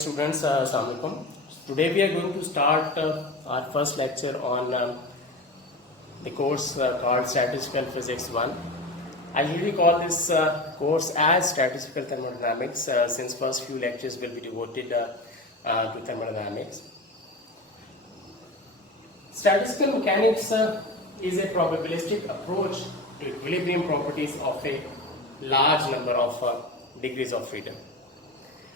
Students, Assalamu alaikum. Today we are going to start our first lecture on the course called Statistical Physics 1. I usually call this course as Statistical Thermodynamics since first few lectures will be devoted to thermodynamics. Statistical mechanics is a probabilistic approach to equilibrium properties of a large number of degrees of freedom.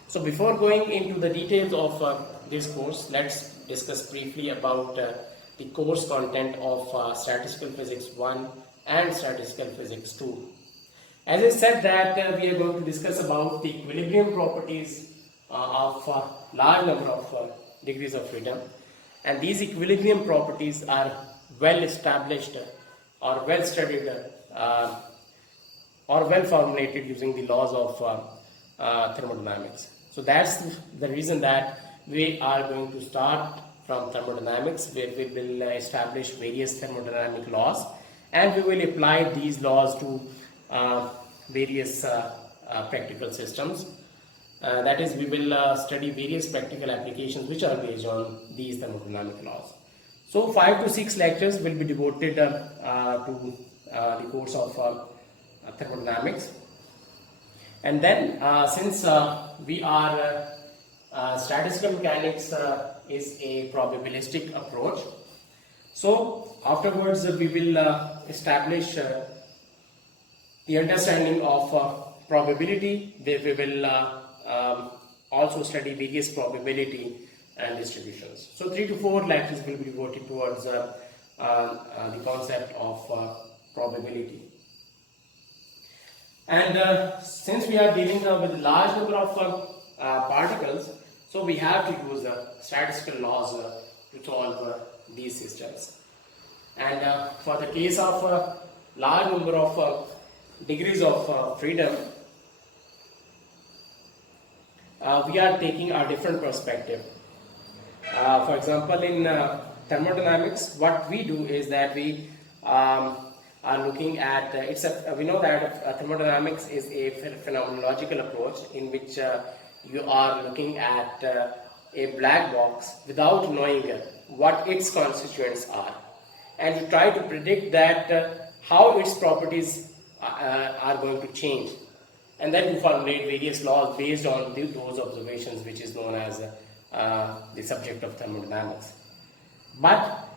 So before going into the details of this course, let's discuss briefly about the course content of Statistical Physics 1 and Statistical Physics 2. As I said that we are going to discuss about the equilibrium properties of large number of degrees of freedom, and these equilibrium properties are well established or well studied or well formulated using the laws of thermodynamics. So that's the reason that we are going to start from thermodynamics, where we will establish various thermodynamic laws and we will apply these laws to various practical systems. That is, we will study various practical applications which are based on these thermodynamic laws. So 5 to 6 lectures will be devoted to the course of thermodynamics. And then since we are statistical mechanics is a probabilistic approach, so afterwards we will establish the understanding of probability, where we will also study various probability and distributions. So 3 to 4 lectures will be devoted towards the concept of probability. And since we are dealing with a large number of particles, so we have to use statistical laws to solve these systems. And for the case of large number of degrees of freedom, we are taking a different perspective. For example, in thermodynamics, what we do is that we are looking at we know that thermodynamics is a phenomenological approach in which you are looking at a black box without knowing what its constituents are, and you try to predict that how its properties are going to change, and then you formulate various laws based on those observations, which is known as the subject of thermodynamics. But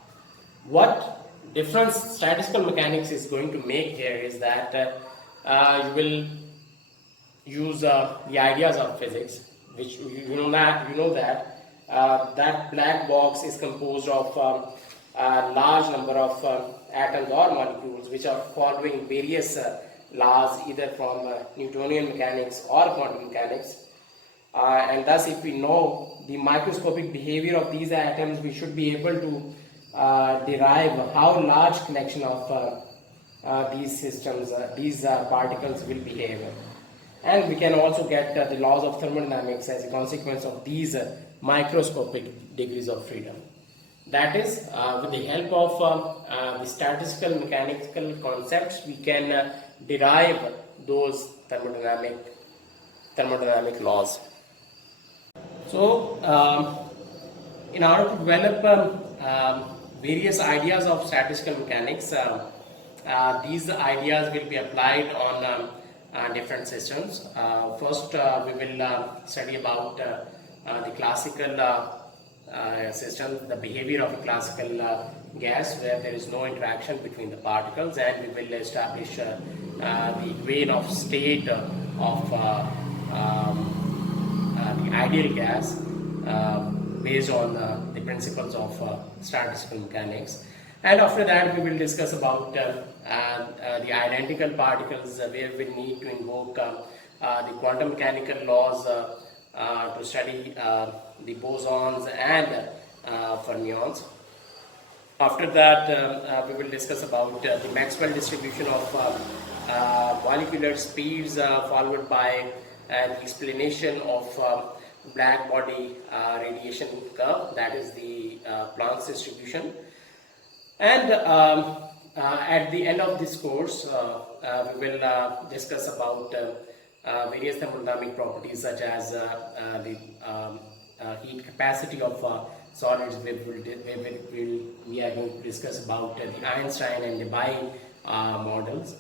what difference statistical mechanics is going to make here is that you will use the ideas of physics, which you know that that black box is composed of a large number of atoms or molecules which are following various laws, either from Newtonian mechanics or quantum mechanics. And thus, if we know the microscopic behavior of these atoms, we should be able to derive how large collection of these systems, these particles will behave. And we can also get the laws of thermodynamics as a consequence of these microscopic degrees of freedom. That is, with the help of the statistical mechanical concepts, we can derive those thermodynamic laws. So, in order to develop various ideas of statistical mechanics, these ideas will be applied on different systems. First, we will study about the classical system, the behavior of a classical gas where there is no interaction between the particles, and we will establish the equation of state of the ideal gas based on the principles of statistical mechanics. And after that, we will discuss about the identical particles, where we need to invoke the quantum mechanical laws to study the bosons and fermions. After that, we will discuss about the Maxwell distribution of molecular speeds, followed by an explanation of black body radiation curve, that is the Planck's distribution. And at the end of this course, we will discuss about various thermodynamic properties such as the heat capacity of solids. We are going to discuss about the Einstein and the Debye models,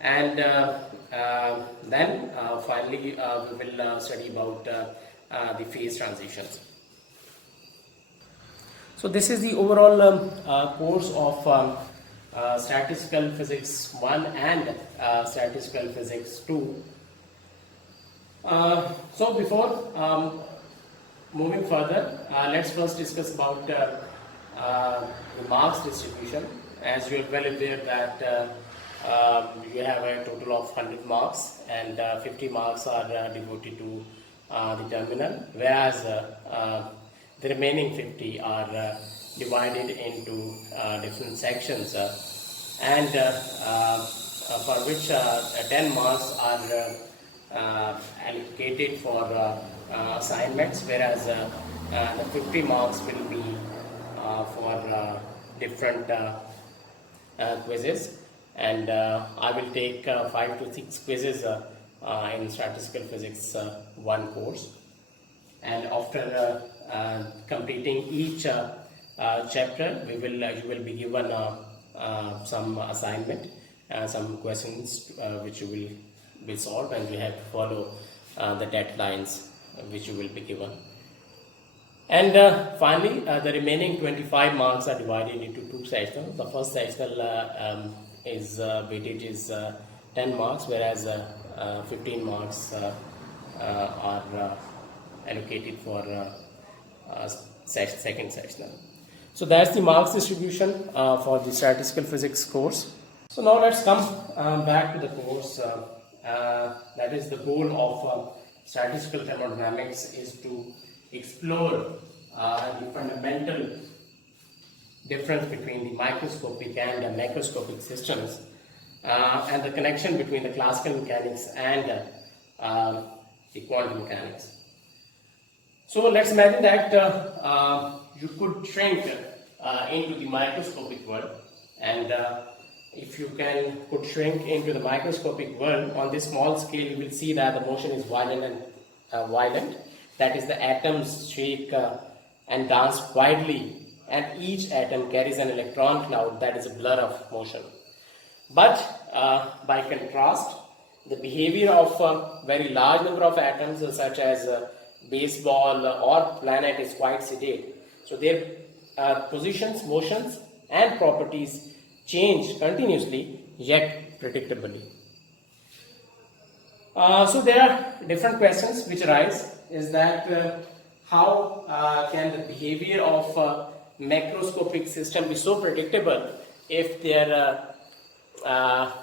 and then finally we will study about the phase transitions. So this is the overall course of Statistical Physics 1 and Statistical Physics 2. So before moving further, let's first discuss about the marks distribution. As you are well aware that you have a total of 100 marks, and 50 marks are devoted to the terminal, whereas the remaining 50 are divided into different sections, and for which 10 marks are allocated for assignments, whereas the 50 marks will be for different quizzes, and I will take 5 to 6 quizzes in Statistical Physics 1 course, and after completing each chapter, you will be given some assignment, some questions which you will be solved, and you have to follow the deadlines which you will be given. And finally, the remaining 25 marks are divided into 2 sections. The first section is weightage is 10 marks, whereas 15 marks are allocated for second sectional. So that's the marks distribution for the Statistical Physics course. So now let's come back to the course. That is, the goal of statistical thermodynamics is to explore the fundamental difference between the microscopic and the macroscopic systems, and the connection between the classical mechanics and the quantum mechanics. So let's imagine that you could shrink into the microscopic world, and if you could shrink into the microscopic world, on this small scale you will see that the motion is violent and violent. That is, the atoms shake and dance wildly, and each atom carries an electron cloud that is a blur of motion. But by contrast, the behavior of a very large number of atoms, such as baseball or planet, is quite sedate. So their positions, motions and properties change continuously yet predictably. So there are different questions which arise, is that how can the behavior of macroscopic system be so predictable if their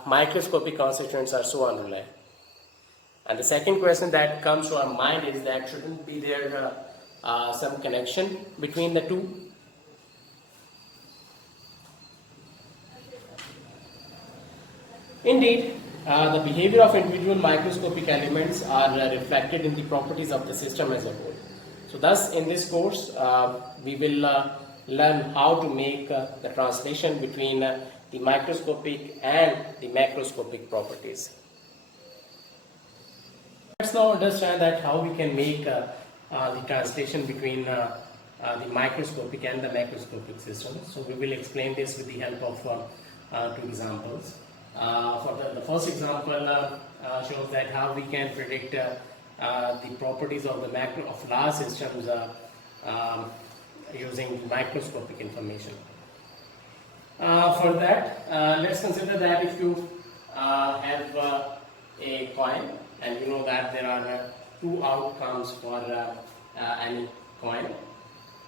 microscopic constituents are so unreliable? And the second question that comes to our mind is that shouldn't be there some connection between the two? Indeed, the behavior of individual microscopic elements are reflected in the properties of the system as a whole. So thus, in this course, we will learn how to make the translation between the microscopic and the macroscopic properties. Let's now understand that how we can make the translation between the microscopic and the macroscopic systems. So we will explain this with the help of 2 examples. For the first example shows that how we can predict the properties of of large systems using microscopic information. For that, let's consider that if you have a coin, and you know that there are 2 outcomes for any coin.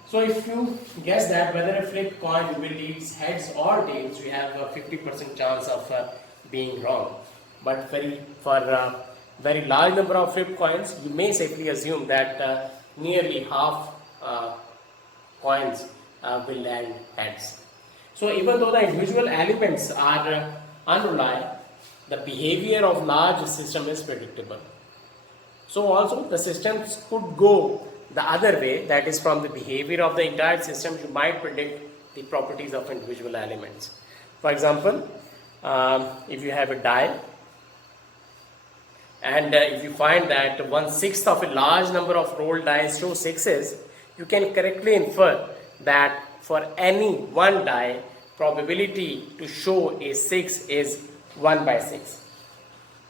So if you guess that whether a flipped coin will leads heads or tails, you have a 50% chance of being wrong. But for very large number of flipped coins, you may safely assume that nearly half coins will land heads. So even though the individual elements are unreliable, the behavior of large system is predictable. So also the systems could go the other way, that is, from the behavior of the entire system you might predict the properties of individual elements. For example, if you have a die, and if you find that 1/6 of a large number of rolled dice show 6s, you can correctly infer that for any one die, probability to show a 6 is 1 by 6.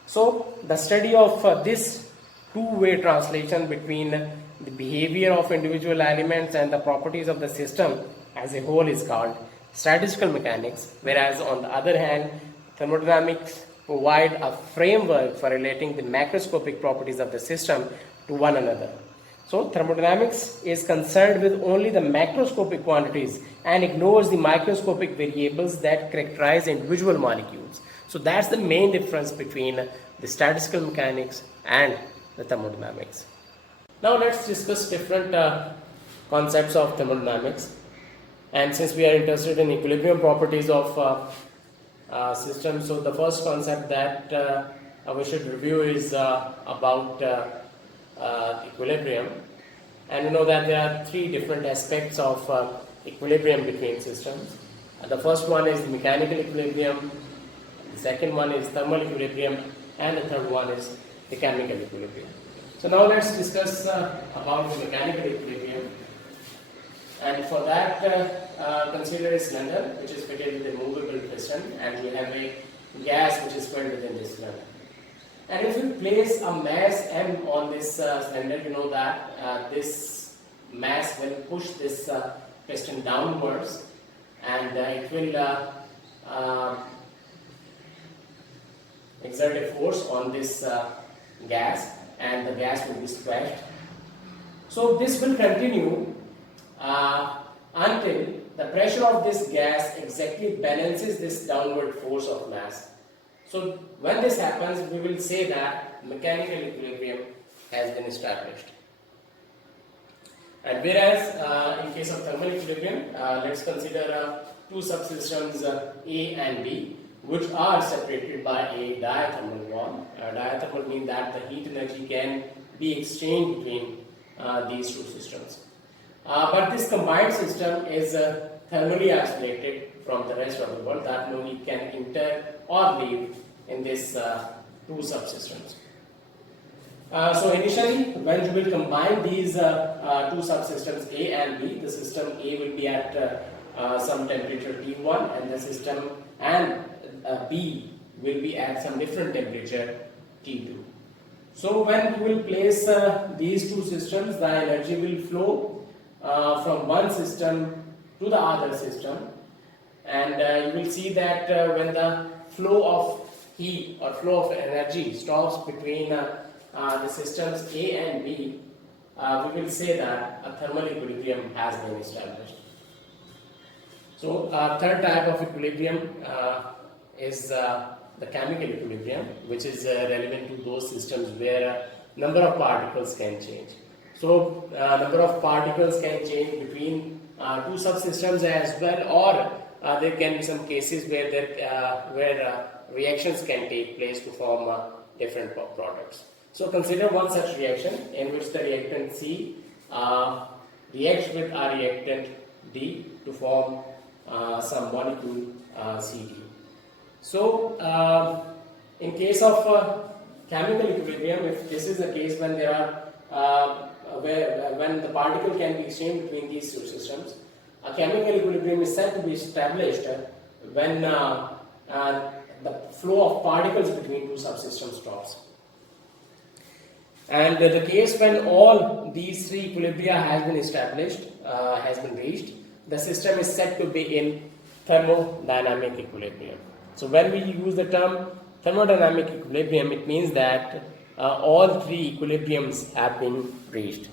So the study of this two-way translation between the behavior of individual elements and the properties of the system as a whole is called statistical mechanics, whereas on the other hand, thermodynamics provide a framework for relating the macroscopic properties of the system to one another. So thermodynamics is concerned with only the macroscopic quantities and ignores the microscopic variables that characterize individual molecules. So that's the main difference between the statistical mechanics and the thermodynamics. Now let's discuss different concepts of thermodynamics. And since we are interested in equilibrium properties of systems, so the first concept that we should review is about equilibrium. And you know that there are three different aspects of equilibrium between systems. The first one is mechanical equilibrium, the second one is thermal equilibrium, and the third one is the chemical equilibrium. So now let's discuss about the mechanical equilibrium. And for that, consider a cylinder which is fitted with a movable piston, and we have a gas which is filled within this cylinder. And if we place a mass m on this cylinder, you know that this mass will push this piston downwards, and it will exert a force on this gas, and the gas will be stretched. So this will continue until the pressure of this gas exactly balances this downward force of mass. So when this happens, we will say that mechanical equilibrium has been established. And whereas in case of thermal equilibrium, let's consider two subsystems A and B, which are separated by a diathermal bond. Diathermal means that the heat energy can be exchanged between these two systems. But this combined system is thermally isolated from the rest of the world, that no heat can enter or leave in these two subsystems. So initially, when you will combine these two subsystems A and B, the system A will be at some temperature T1, and the system and B will be at some different temperature T2. So when you will place these two systems, the energy will flow from one system to the other system, and you will see that when the flow of heat or flow of energy stops between the systems A and B, we will say that a thermal equilibrium has been established. So third type of equilibrium is the chemical equilibrium, which is relevant to those systems where number of particles can change. So number of particles can change between two subsystems as well, or there can be some cases where reactions can take place to form different products. So consider one such reaction in which the reactant C reacts with a reactant D to form some molecule CD. So in case of chemical equilibrium, if this is the case when there are when the particle can be exchanged between these two systems, a chemical equilibrium is said to be established when the flow of particles between two subsystems stops. And the case when all these three equilibria has been established, has been reached, the system is said to be in thermodynamic equilibrium. So when we use the term thermodynamic equilibrium, it means that all three equilibriums have been reached.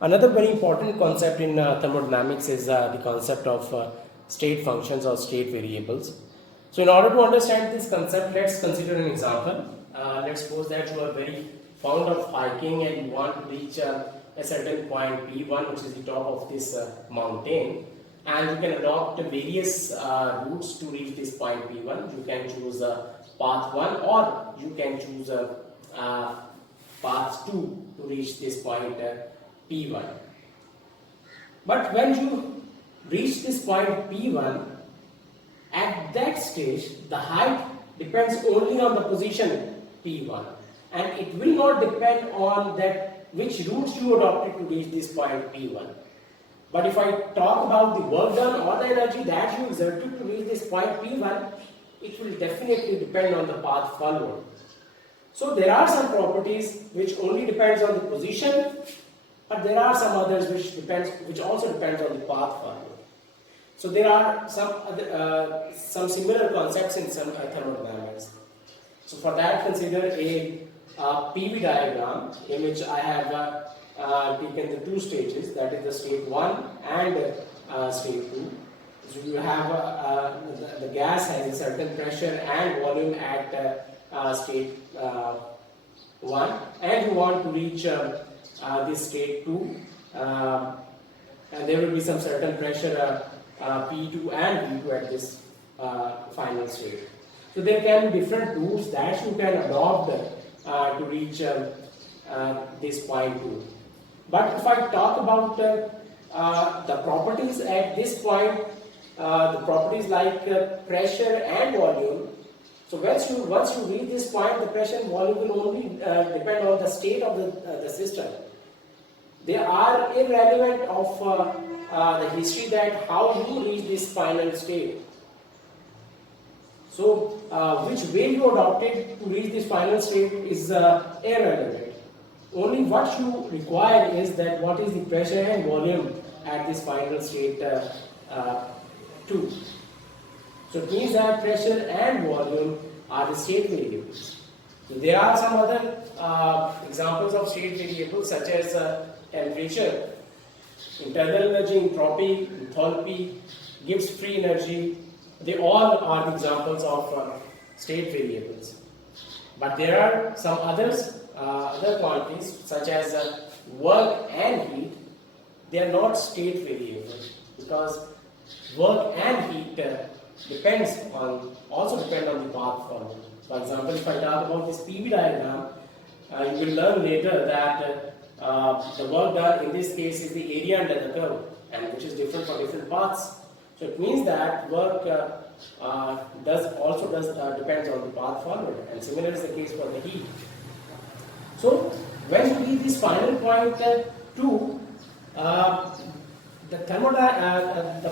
Another very important concept in thermodynamics is the concept of state functions or state variables. So in order to understand this concept, let's consider an example. Let's suppose that you are very fond of hiking and you want to reach a certain point P1, which is the top of this mountain, and you can adopt various routes to reach this point P1. You can choose path 1, or you can choose path 2 to reach this point P1. But when you reach this point P1, at that stage the height depends only on the position P1, and it will not depend on that which routes you adopted to reach this point P1. But if I talk about the work done or the energy that you exerted to reach this point P1, it will definitely depend on the path followed. So there are some properties which only depends on the position, but there are some others which also depends on the path followed. So there are some similar concepts in some thermodynamics. So for that, consider a PV diagram in which I have taken the two stages, that is the state 1 and state 2. So you have the gas has a certain pressure and volume at state 1, and you want to reach this state 2, and there will be some certain pressure P2 and V2 at this final state. So there can be different routes that you can adopt to reach this point 2. But if I talk about the properties at this point, the properties like pressure and volume, so once you reach this point, the pressure and volume will only depend on the state of the system. They are irrelevant of the history that how you reach this final state. So which way you adopted to reach this final state is irrelevant. Only what you require is that what is the pressure and volume at this final state 2. So it means that pressure and volume are the state variables. So there are some other examples of state variables such as temperature, internal energy, entropy, enthalpy, Gibbs free energy. They all are the examples of state variables. But there are some other quantities such as work and heat. They are not state variables because work and heat also depend on the path followed. For example, if I talk about this PV diagram, you will learn later that the work done in this case is the area under the curve, and which is different for different paths. So it means that work depends on the path followed, and similar is the case for the heat. So when you reach this final point 2, the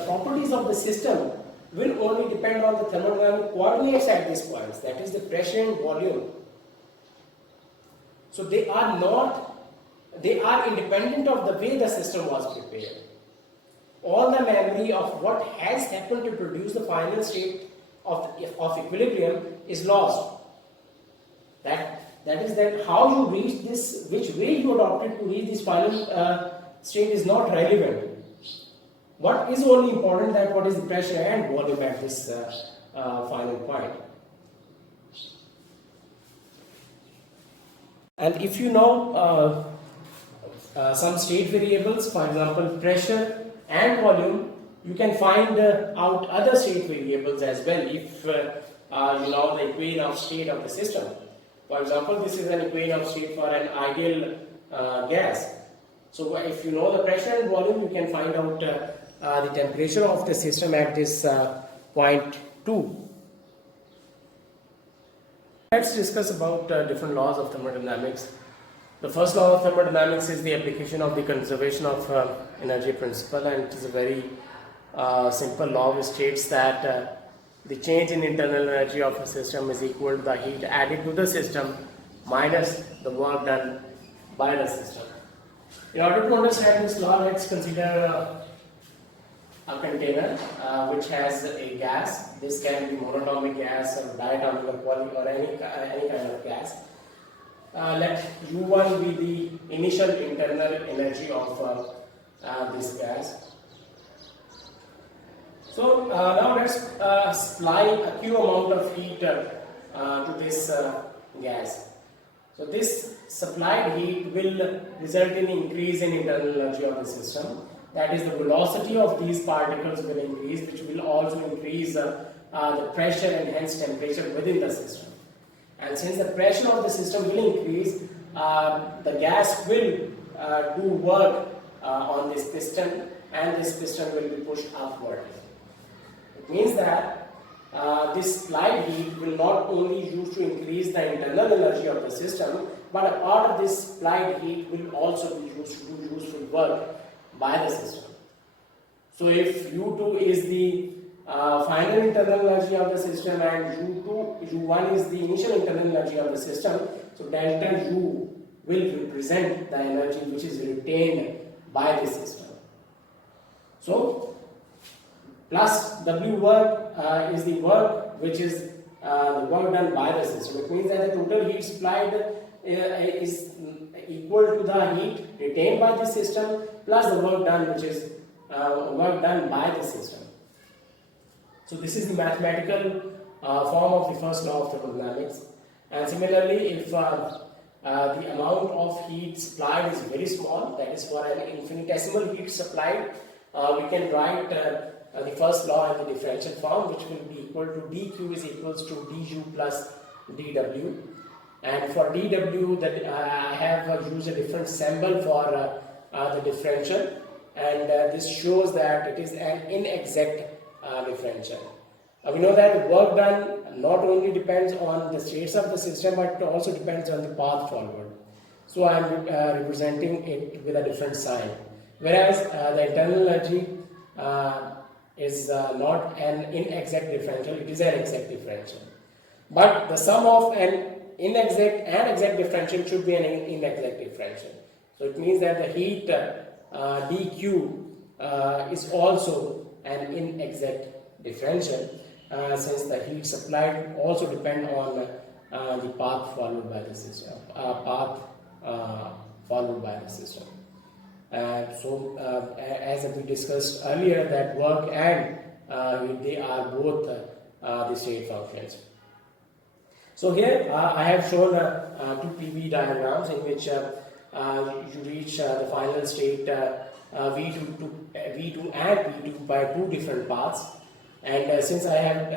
properties of the system will only depend on the thermodynamic coordinates at these points, that is the pressure and volume. So they are independent of the way the system was prepared. All the memory of what has happened to produce the final state of equilibrium is lost. That is that how you reach this, which way you adopted to reach this final state is not relevant. What is only important that what is the pressure and volume at this final point. And if you know some state variables, for example pressure and volume, you can find out other state variables as well if you know the equation of state of the system. For example, this is an equation of state for an ideal gas. So if you know the pressure and volume, you can find out the temperature of the system at this point 2. Let's discuss about different laws of thermodynamics. The first law of thermodynamics is the application of the conservation of energy principle, and it is a very simple law which states that the change in internal energy of a system is equal to the heat added to the system minus the work done by the system. In order to understand this law, let's consider a container which has a gas. This can be monatomic gas or diatomic or poly or any kind of gas. Let U1 be the initial internal energy of this gas. So now let's supply a Q amount of heat to this gas. So this supplied heat will result in increase in internal energy of the system. That is, the velocity of these particles will increase, which will also increase the pressure and hence temperature within the system. And since the pressure of the system will increase, the gas will do work on this piston, and this piston will be pushed upward. It means that this supplied heat will not only use to increase the internal energy of the system, but a part of this supplied heat will also be used to do useful work by the system. So if U2 is the final internal energy of the system and U1 is the initial internal energy of the system, so delta U will represent the energy which is retained by the system. So plus W work is the work which is the work done by the system. It means that the total heat supplied is equal to the heat retained by the system plus the work done, which is work done by the system. So this is the mathematical form of the first law of thermodynamics. And similarly, if the amount of heat supplied is very small, that is for an infinitesimal heat supplied, we can write the first law in the differential form, which will be equal to dq is equals to du plus dw. And for dw, that I have used a different symbol for the differential, and this shows that it is an inexact differential. We know that work done not only depends on the states of the system, but it also depends on the path forward. So I am representing it with a different sign. Whereas the internal energy is not an inexact differential, it is an exact differential. But the sum of an inexact and exact differential should be an inexact differential. So it means that the heat dq is also an inexact differential, since the heat supplied also depend on the path followed by the system. So as we discussed earlier, that work and they are both the state functions. So here I have shown two PV diagrams in which you reach the final state V2 and P2 by two different paths. And since I have,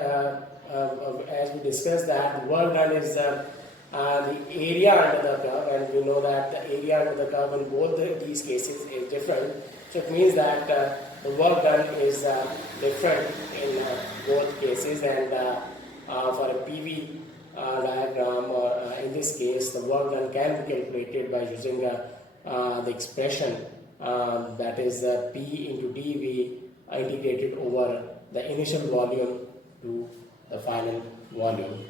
as we discussed, that the work done is the area under the curve, and we know that the area under the curve in both these cases is different. So it means that the work done is different in both cases, and for a PV diagram, or in this case, the work done can be calculated by using the expression that is P into dV integrated over the initial volume to the final volume.